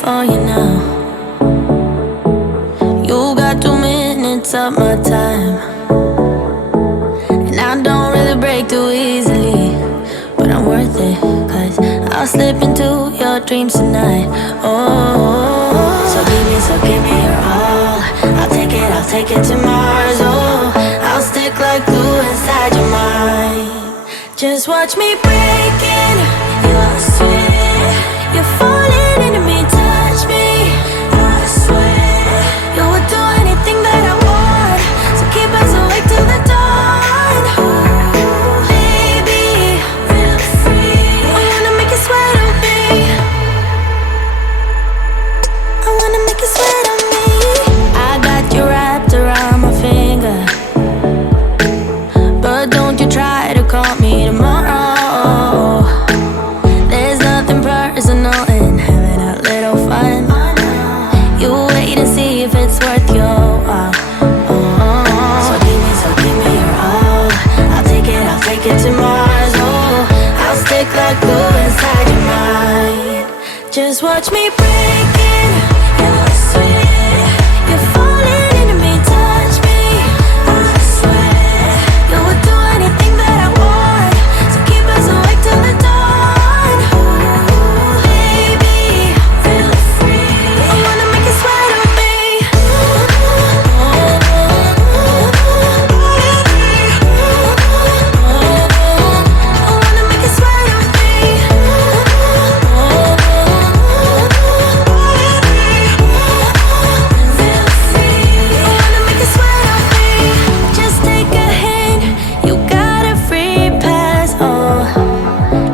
for you now. You got 2 minutes of my time, and I don't really break too easily, but I'm worth it, 'cause I'll slip into your dreams tonight. Oh, so give me your all. I'll take it to Mars. Oh, I'll stick like glue inside your mind. Just watch me breaking your sweat. You're falling into me, touch me. I swear you would do anything that I want, so keep us awake till the dawn. Ooh, baby, feel free. I wanna make you sweat on me. I wanna make you sweat on me. I got you wrapped around my finger, but don't you try to call me tomorrow. There's nothing personal in having a little fun. You wait and see if it's worth your while. So give me your all. I'll take it to Mars. Oh, I'll stick like glue inside your mind. Just watch me breaking your sweat. You're falling into me, touch me. I swear you would do anything that I want, so keep us awake till the dawn. Ooh, baby, feel free. I wanna make you sweat on me. I wanna make you sweat on me. Feel free. I wanna make you sweat on me. Just take a hint, you got a free pass. Oh,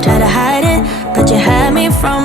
try to hide it, but you had me from